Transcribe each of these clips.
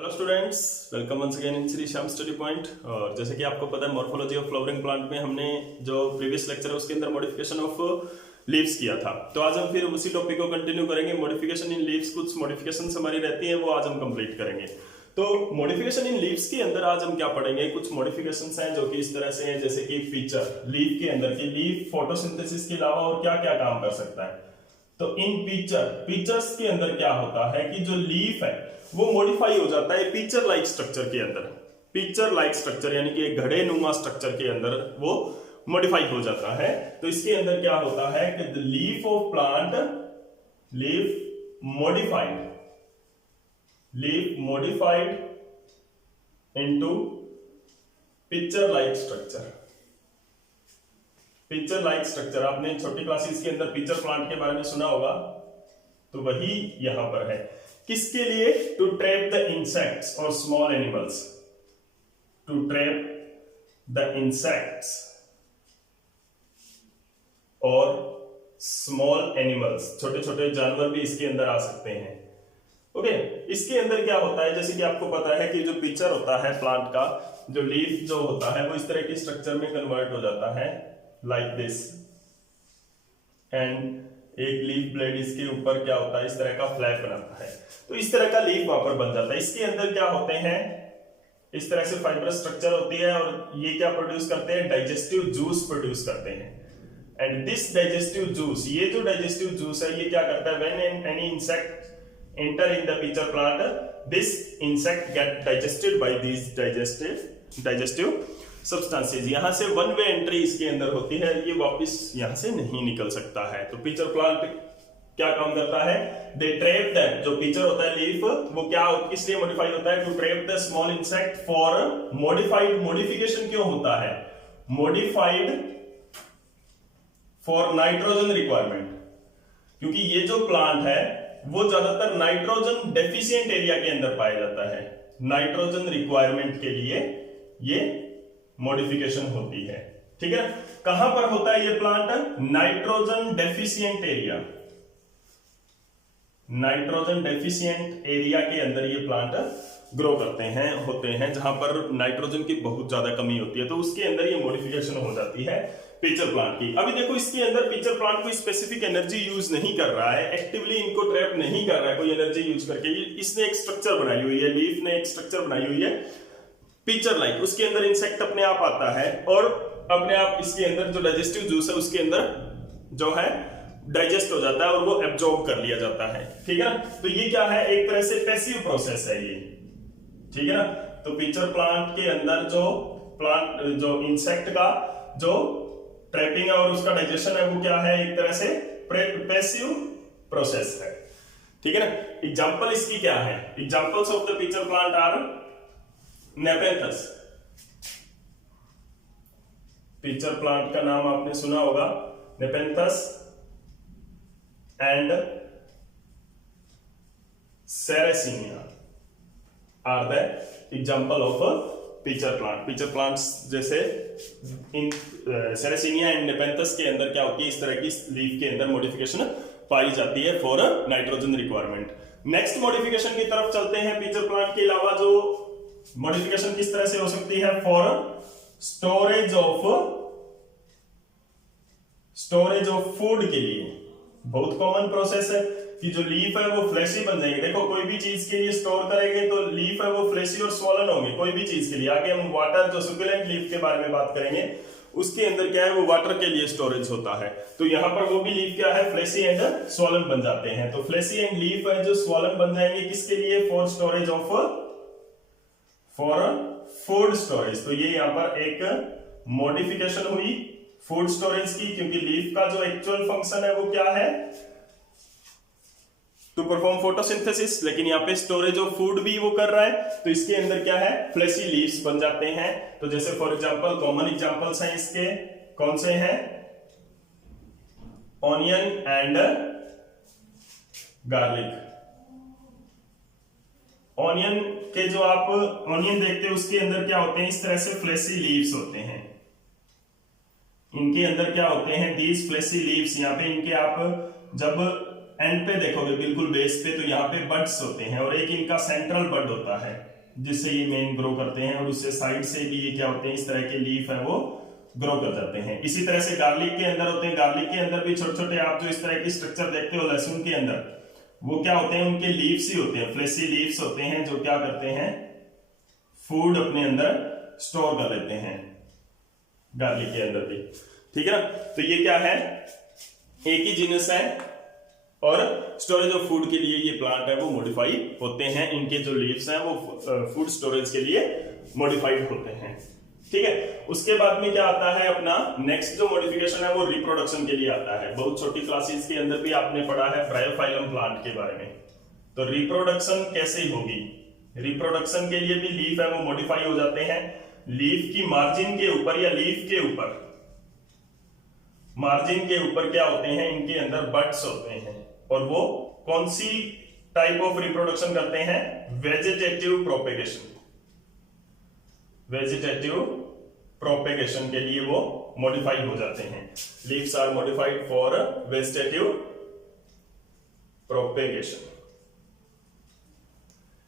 Hello students, welcome once again in Shri Shyam study point. और जैसे कि आपको पता है मॉर्फोलॉजी ऑफ फ्लावरिंग प्लांट में हमने जो प्रीवियस लेक्चर है उसके अंदर मॉडिफिकेशन ऑफ लीव्स किया था। तो आज हम फिर उसी टॉपिक को कंटिन्यू करेंगे। मॉडिफिकेशन इन लीव्स, कुछ मॉडिफिकेशन हमारी रहती है वो आज हम कंप्लीट करेंगे। तो मॉडिफिकेशन इन लीव्स के अंदर आज हम क्या पढ़ेंगे, कुछ मॉडिफिकेशंस हैं जो कि इस तरह से हैं, जैसे कि फीचर लीव के अंदर की लीव फोटोसिंथेसिस के अलावा और क्या क्या काम कर सकता है। तो इन फीचर्स के अंदर क्या होता है कि जो लीफ है वो मॉडिफाई हो जाता है पिक्चर लाइक स्ट्रक्चर के अंदर। पिक्चर लाइक स्ट्रक्चर यानी कि घड़े नुमा स्ट्रक्चर के अंदर वो मॉडिफाई हो जाता है। तो इसके अंदर क्या होता है कि the leaf of plant leaf modified into picture like structure. Picture like structure आपने छोटी क्लासेस के अंदर पिक्चर प्लांट के बारे में सुना होगा, तो वही यहां पर है। किसके लिए? टू ट्रैप द इंसेक्ट्स और small animals. To trap the insects और स्मॉल एनिमल्स, छोटे छोटे जानवर भी इसके अंदर आ सकते हैं। ओके, इसके अंदर क्या होता है, जैसे कि आपको पता है कि जो पिक्चर होता है प्लांट का, जो लीफ जो होता है वो इस तरह के स्ट्रक्चर में कन्वर्ट हो जाता है लाइक दिस। एंड एक लीफ ब्लेड इसके ऊपर क्या होता है, इस तरह का फ्लैप बनाता है। तो इस तरह का लीफ वहां पर बन जाता है। इसके अंदर क्या होते हैं, इस तरह से फाइब्रस स्ट्रक्चर होती है और ये क्या प्रोड्यूस करते हैं, डाइजेस्टिव जूस प्रोड्यूस करते हैं। एंड दिस डाइजेस्टिव जूस, ये जो डाइजेस्टिव जूस है ये क्या करता है, when any insect enter in the picture plant, this insect get digested by this digestive substances. यहां से वन वे एंट्री इसके अंदर होती है, ये वापस यहां से नहीं निकल सकता है। तो पिक्चर प्लांट क्या काम करता है, दे ट्रैप दैट, जो पिक्चर होता है लीफ वो क्या इसलिए मॉडिफाई होता है, to trap the small insect for modified. Modification क्यों होता है, मॉडिफाइड फॉर नाइट्रोजन रिक्वायरमेंट, क्योंकि ये जो प्लांट है वो ज्यादातर नाइट्रोजन डेफिशिएंट एरिया के अंदर पाया जाता है। नाइट्रोजन रिक्वायरमेंट के लिए ये मॉडिफिकेशन होती है। ठीक है, कहां पर होता है ये plant, nitrogen deficient area. Nitrogen deficient area के अंदर ये प्लांट ग्रो करते हैं, होते हैं, जहां पर नाइट्रोजन की बहुत ज्यादा कमी होती है। तो उसके अंदर ये मॉडिफिकेशन हो जाती है पिक्चर प्लांट की। अभी देखो इसके अंदर पिक्चर प्लांट कोई स्पेसिफिक एनर्जी यूज नहीं कर रहा है, एक्टिवली इनको ट्रैप नहीं कर रहा है कोई एनर्जी यूज करके। इसने एक स्ट्रक्चर बनाई हुई है, लीफ ने एक स्ट्रक्चर बनाई हुई है पिक्चर लाइक, उसके अंदर इंसेक्ट अपने आप आता है और अपने आप इसके अंदर जो डाइजेस्टिव जूस है उसके अंदर जो है डाइजेस्ट हो जाता है और वो एब्जॉर्ब कर लिया जाता है। ठीक है ना, तो ये क्या है, एक तरह से पैसिव प्रोसेस है ये। ठीक है ना, तो पिक्चर प्लांट के अंदर जो इंसेक्ट का जो ट्रैपिंग है और उसका डाइजेशन है वो क्या है, एक तरह से पैसिव प्रोसेस है। ठीक है ना, एग्जांपल इसकी क्या है, examples of the picture plant are Nepenthes. Picture plant का नाम आपने सुना होगा, Nepenthes and Sarracenia are the example of picture plant. Picture plants जैसे इन सेरेसिनिया एंड नेपेंथस के अंदर क्या होती है, इस तरह की लीफ के अंदर मॉडिफिकेशन पाई जाती है for nitrogen requirement. Next modification की तरफ चलते हैं। पिक्चर प्लांट के अलावा जो मॉडिफिकेशन किस तरह से हो सकती है, फॉर स्टोरेज ऑफ फूड के लिए। बहुत कॉमन प्रोसेस है कि जो लीफ है वो फ्लेशी बन जाएंगे। देखो कोई भी चीज के लिए स्टोर करेंगे तो लीफ है वो फ्लेशी और स्वॉलन होंगे, कोई भी चीज के लिए। आगे हम वाटर जो सुकुलेंट लीफ के बारे में बात करेंगे, उसके अंदर क्या है, वो वाटर के लिए स्टोरेज होता है। तो यहां पर वो भी लीफ क्या है, फ्लेशी एंड स्वॉलन बन जाते हैं। तो फ्लेशी एंड लीफ है जो स्वॉलन बन जाएंगे, किसके लिए, for storage of for food storage. तो ये यहां पर एक मॉडिफिकेशन हुई फूड स्टोरेज की, क्योंकि लीफ का जो एक्चुअल फंक्शन है वो क्या है, टू परफॉर्म फोटोसिंथेसिस, लेकिन यहाँ पे स्टोरेज ऑफ फूड भी वो कर रहा है। तो इसके अंदर क्या है, फ्लेशी लीव्स बन जाते हैं। तो जैसे फॉर एग्जांपल कॉमन एग्जांपल्स हैं इसके, कौन से हैं, ऑनियन एंड गार्लिक। ऑनियन के जो आप ऑनियन देखते हैं उसके अंदर क्या होते हैं, इस तरह से फ्लेशी लीव्स होते हैं। इनके अंदर क्या होते हैं, दीज फ्लेशी लीव्स। यहाँ पे इनके आप जब एंड पे देखोगे बिल्कुल बेस पे, तो यहाँ पे बड्स होते हैं और एक इनका सेंट्रल बड होता है जिससे ये मेन ग्रो करते हैं, और उससे साइड से भी ये क्या होते हैं, इस तरह के लीफ है वो ग्रो कर जाते हैं। इसी तरह से गार्लिक के अंदर होते हैं, गार्लिक के अंदर भी छोटे छोटे आप जो इस तरह की स्ट्रक्चर देखते हो लहसुन के अंदर, वो क्या होते हैं, उनके लीव्स ही होते हैं, फ्लेशी लीव्स होते हैं, जो क्या करते हैं, फूड अपने अंदर स्टोर कर लेते हैं गार्लिक के अंदर भी। ठीक है ना, तो ये क्या है, एक ही जीनस है और स्टोरेज ऑफ फूड के लिए ये प्लांट है वो मॉडिफाई होते हैं, इनके जो लीव्स हैं वो फूड स्टोरेज के लिए मॉडिफाइड होते हैं। ठीक है, उसके बाद में क्या आता है अपना नेक्स्ट जो मॉडिफिकेशन है वो रिप्रोडक्शन के लिए आता है। बहुत छोटी क्लासेस के अंदर भी आपने पढ़ा है ब्रायोफाइलम प्लांट के बारे में। तो रिप्रोडक्शन कैसे होगी, रिप्रोडक्शन के लिए भी लीफ है वो मॉडिफाई हो जाते हैं। लीफ की मार्जिन के ऊपर या लीफ के ऊपर, मार्जिन के ऊपर क्या होते हैं, इनके अंदर बड्स होते हैं, और वो कौन सी टाइप ऑफ रिप्रोडक्शन करते हैं, वेजिटेटिव प्रोपेगेशन। वेजिटेटिव प्रोपेगेशन के लिए वो मॉडिफाई हो जाते हैं। Leaves are modified for vegetative propagation.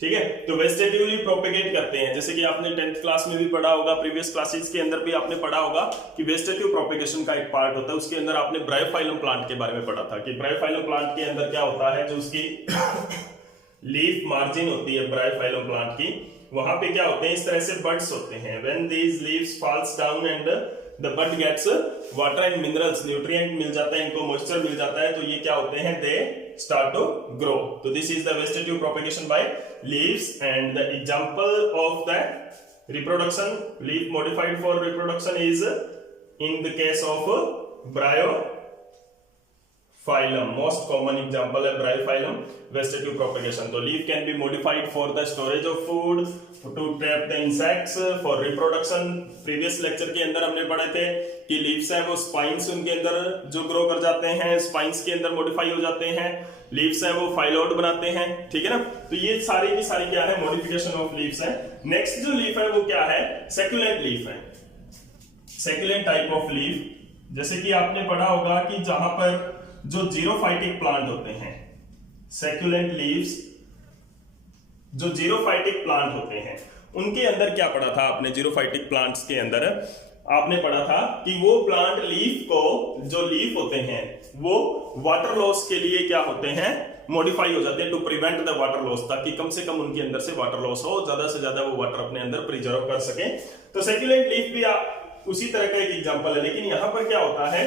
ठीक है, तो वेजिटेटिवली प्रोपेगेट करते हैं, जैसे कि आपने 10th क्लास में भी पढ़ा होगा, प्रीवियस क्लासेस के अंदर भी आपने पढ़ा होगा कि वेजिटेटिव प्रोपेगेशन का एक पार्ट होता है। उसके अंदर आपने ब्रायोफाइलम प्लांट के बारे में पढ़ा था कि ब्रायोफाइलम प्लांट के अंदर क्या होता है, जो उसकी लीफ मार्जिन होती है ब्रायोफाइलम प्लांट की, वहां पे क्या होते हैं, इस तरह से बड्स होते हैं। When these leaves falls down and the bud gets water and minerals, nutrient मिल जाता है, इनको मॉइस्चर मिल जाता है, तो ये क्या होते हैं, दे start to grow. So this is the vegetative propagation by leaves, and the example of that reproduction, leaf modified for reproduction, is in the case of bryophyllum. Most common example है bryophyllum vegetative propagation. So leaf can be modified for the storage of food, to trap the insects, for reproduction. Previous lecture के अंदर हमने पढ़े थे कि leaves है वो spines उनके अंदर जो ग्रो कर जाते हैं, स्पाइन्स के अंदर मॉडिफाई हो जाते हैं, लीव्स है वो फाइलोड बनाते हैं। ठीक है ना, तो ये सारी की सारी क्या है, मॉडिफिकेशन ऑफ लीव्स है। नेक्स्ट जो लीफ है वो क्या है, सेक्युलेंट लीफ है, सेक्युलेंट टाइप ऑफ लीफ। जैसे कि आपने पढ़ा होगा कि जहां पर जो जीरोफाइटिक प्लांट होते हैं, सेक्युलेंट लीव्स जो जीरोफाइटिक प्लांट होते हैं, उनके अंदर क्या पढ़ा था आपने, जीरोफाइटिक प्लांट्स के अंदर आपने पढ़ा था कि वो प्लांट लीफ को, जो लीफ होते हैं वो वाटर लॉस के लिए क्या होते हैं, मॉडिफाई हो जाते हैं, to prevent the water loss, ताकि कम से कम उनके अंदर से वाटर लॉस हो, ज्यादा से ज्यादा वो वाटर अपने अंदर प्रिजर्व कर सके। तो सेक्युलेंट लीफ भी उसी तरह का एक एग्जांपल है। लेकिन यहां पर क्या होता है,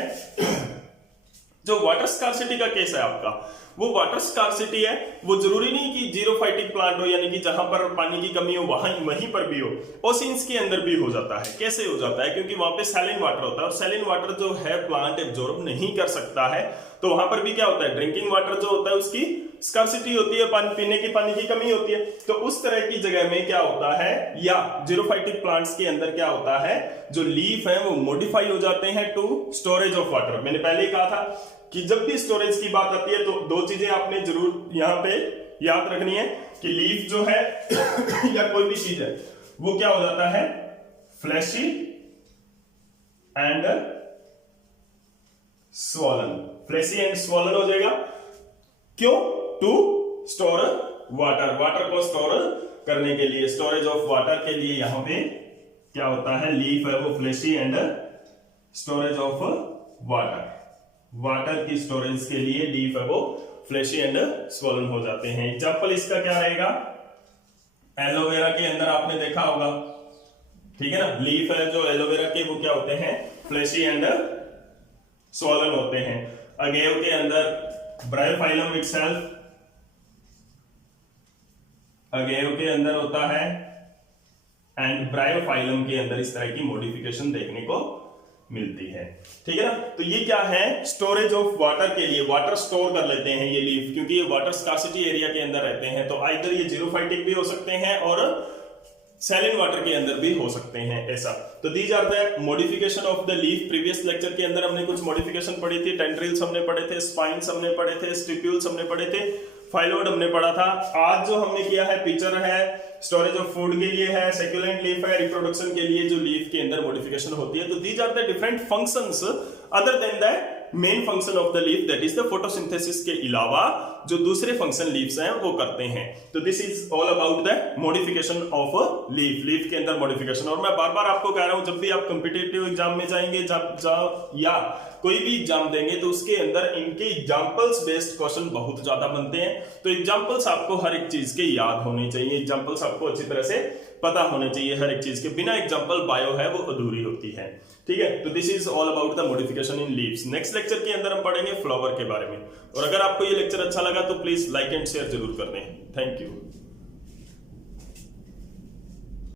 जो वाटर स्कार्सिटी का केस है आपका, वो वाटर स्कार्सिटी है, वो जरूरी नहीं कि जीरोफाइटिक प्लांट हो, यानी कि जहां पर पानी की कमी हो वहीं पर भी हो, ओशियंस के अंदर भी हो जाता है। कैसे हो जाता है, क्योंकि वहां पे सैलिन वाटर होता है, और सैलिन वाटर जो है प्लांट एब्जॉर्ब नहीं कर सकता है, तो वहां पर भी क्या होता है, ड्रिंकिंग वाटर जो होता है उसकी स्कार्सिटी होती है, पानी पीने की पानी की कमी होती है। तो उस तरह की जगह में क्या होता है, या जीरोफाइटिक प्लांट्स के अंदर क्या होता है, जो लीफ है वो मॉडिफाई हो जाते हैं टू स्टोरेज ऑफ वाटर। मैंने पहले ही कहा था कि जब भी स्टोरेज की बात आती है तो दो चीजें आपने जरूर यहां पे याद रखनी है कि लीफ जो है या कोई भी चीज है वो क्या हो जाता है, flashy and swollen, flashy and swollen हो जाएगा। क्यों, टू स्टोर वाटर, वाटर को स्टोर करने के लिए, स्टोरेज ऑफ वाटर के लिए यहां पे क्या होता है, लीफ है वो flashy and storage of water, water की स्टोरेज के लिए लीफ है वो फ्लैशी एंड स्वॉलन हो जाते हैं। एग्जांपल इसका क्या रहेगा, एलोवेरा के अंदर आपने देखा होगा, ठीक है ना, लीफ है जो एलोवेरा के वो क्या होते हैं, फ्लैशी एंड स्वॉलन होते हैं। अगेव के अंदर ब्रायोफाइलम इटसेल्फ, अगेव के अंदर होता है, एंड ब्रायोफाइलम के अंदर इस तरह की मॉडिफिकेशन देखने को मिलती है। ठीक है ना, तो ये क्या है, स्टोरेज ऑफ वाटर के लिए, वाटर स्टोर कर लेते हैं ये लीफ, क्योंकि ये वाटर स्कार्सिटी एरिया के अंदर रहते हैं। तो आइदर ये जीरोफाइटिक भी हो सकते हैं और सैलिन वाटर के अंदर भी हो सकते हैं, ऐसा। तो these are the modification of the leaf. Previous lecture के अंदर हमने कुछ मॉडिफिकेशन पढ़ी थी, टेंड्रिल्स हमने पढ़े थे, स्पाइन्स हमने पढ़े थे, स्टिप्यूल्स हमने पढ़े थे, फाइलोड हमने पढ़ा था। आज जो हमने किया है, पिक्चर है, स्टोरेज ऑफ फूड के लिए है, सेक्युलेंट लीफ है, रिप्रोडक्शन के लिए जो लीफ के अंदर मॉडिफिकेशन होती है। तो these are the different functions other than the main function of the leaf that is the photosynthesis के अलावा जो दूसरे फंक्शन लीव्स हैं वो करते हैं। तो this is all about the modification of a leaf, leaf के अंदर मॉडिफिकेशन। और मैं बार बार आपको कह रहा हूं, जब भी आप कॉम्पिटिटिव एग्जाम में जाएंगे या कोई भी एग्जाम देंगे तो उसके अंदर इनके एग्जांपल्स बेस्ड क्वेश्चन बहुत ज्यादा बनते हैं। तो एग्जांपल्स आपको हर एक चीज के याद होने चाहिए, एग्जांपल्स आपको अच्छी तरह से पता होने चाहिए हर एक चीज के। बिना एग्जांपल बायो है वो अधूरी होती है, ठीक है। तो this is all about the modification in leaves. Next lecture के अंदर हम पढ़ेंगे फ्लावर के बारे में। और अगर आपको ये लेक्चर अच्छा लगा तो प्लीज लाइक एंड शेयर जरूर कर दें। Thank you.